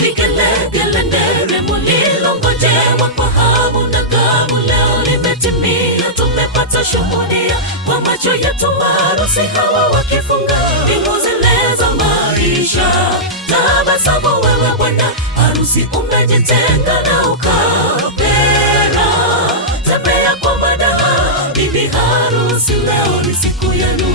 vigelegele, nderemo lililongojewa kwa hamu na gamu leo limetimia. Tumepata shuhudia kwa macho yetu harusi hawa wakifunga mbingu zile za maisha. Tabasamu wewe bwana harusi, umejitenga na ukapera. Tembea kwa madaha, bibi harusi, leo ni siku yenu.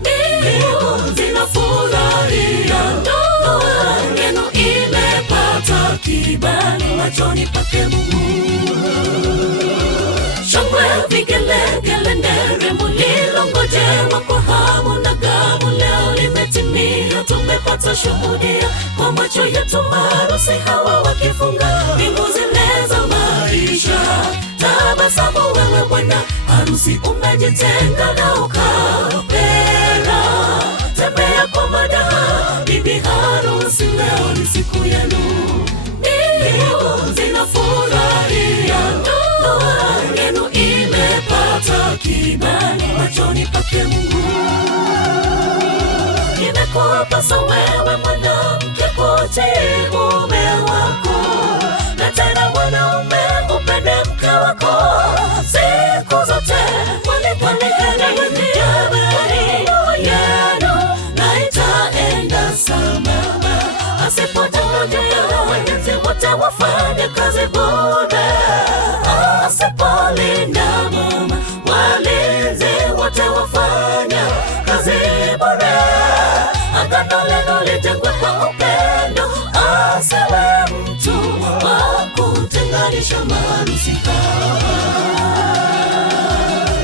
Mbingu zinafurahia ndoa yenu imepata kibali machoni pake Mungu. Shangwe, vigelegele, nderemo lililongojewa kwa hamu na gamu leo limetimia. Tumepata shuhudia kwa macho yetu harusi hawa wakifunga mbingu zile za maisha. Tabasamu wewe bwana harusi, umejitenga na ukapera. Tembea kwa madaha, bibi harusi, leo ni siku yenu. Mbingu zinafurahia ndoa yenu imepata kibali machoni pake Mungu. Imekupasa wewe mwanamke kutii mume wako, na tena mwanaume upende mke wako siku zote. Yenu na itaenda sambamba, asipotaja wajenzi wote wafanye kazi bure. Asipolinda mama, walinzi wote wafanya kazi bure. Agano lenu lijengwe kwa upendo, asiwe mtu wa kutenganisha maharusi hawa.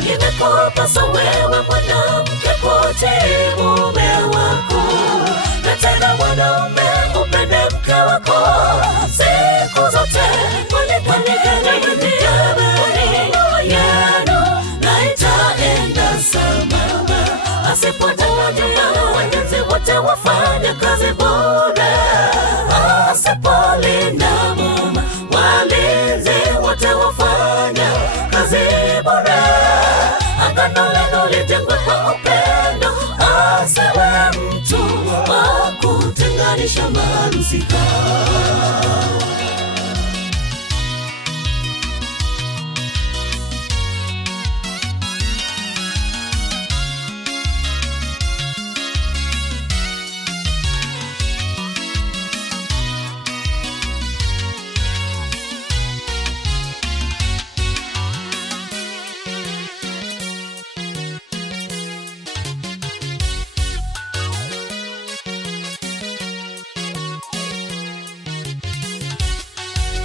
Imekupasa wewe mwanamke kutii mume wako, na tena mwanaume upende mke wako siku zote. Yenu na itaenda sambamba, asipotaja wajenzi wote wafanye kazi bure. Asipolinda mama, walinzi wote wafanya kazi bure. Agano lenu lijengwe kwa upendo, asiwe mtu wa kutenganisha maharusi hawa.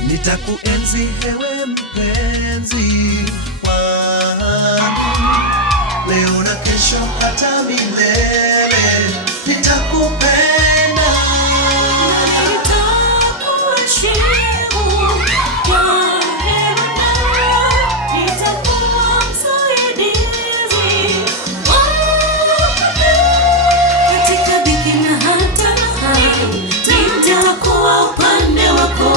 Nitakuenzi ewe mpenzi wangu, leo na kesho hata milele. Nitakupenda, nitakuheshimu kwa neema, nitakuwa msaidizi katika dhiki na hata raha. Nitakuwa upande wako.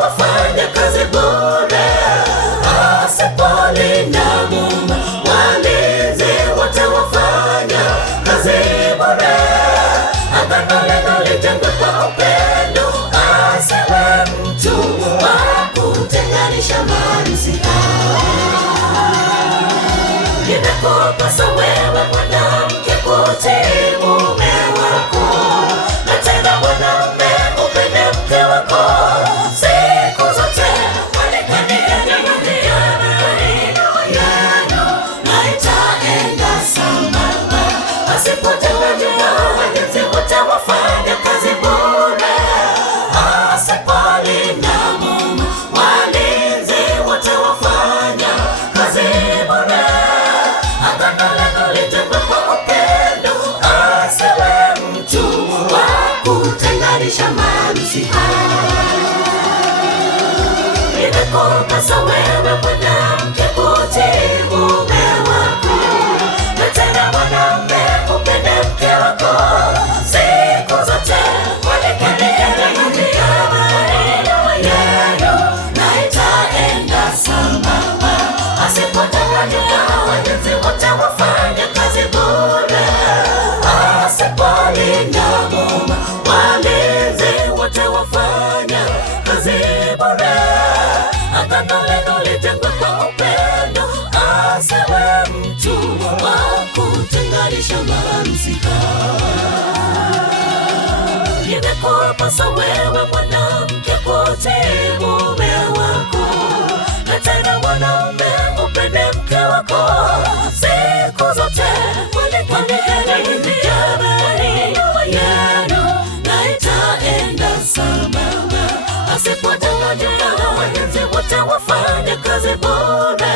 Wafanya kazi bure. Asipolinda mama, walinzi wote wafanya kazi bure. Agano lenu lijengwe kwa upendo, asiwe mtu wa kutenganisha maharusi hawa. Imekupasa wewe mwanamke kutii mume wako, na tena mwanaume upende mke wako siku zote. Yenu na itaenda sambamba, asipotaja wajenzi wote wafanya kazi bure. Asipolinda mama, walinzi wote wafanya kazi bure. wewe mwanamke kutii mume wako, na tena mwanaume upende mke wako siku zote, kwani yenu na itaenda sambamba. Asipodanganyika walinzi wote wafanya kazi bure, asipolinda boma walinzi wote wafanya kazi bure. Agano lenu lijengwe kwa upendo, asiwe mtu wa kutenganisha mahusika. Imekupasa wewe mwanamke kutii mume wako, na tena mwanaume upende mke wako siku zote, kwani yenu na itaenda sambamba. Asipodanganyika walinzi wote wafanya kazi bure,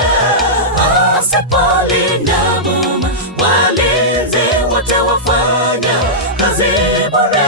asipolinda boma walinzi wote wafanya kazi bure.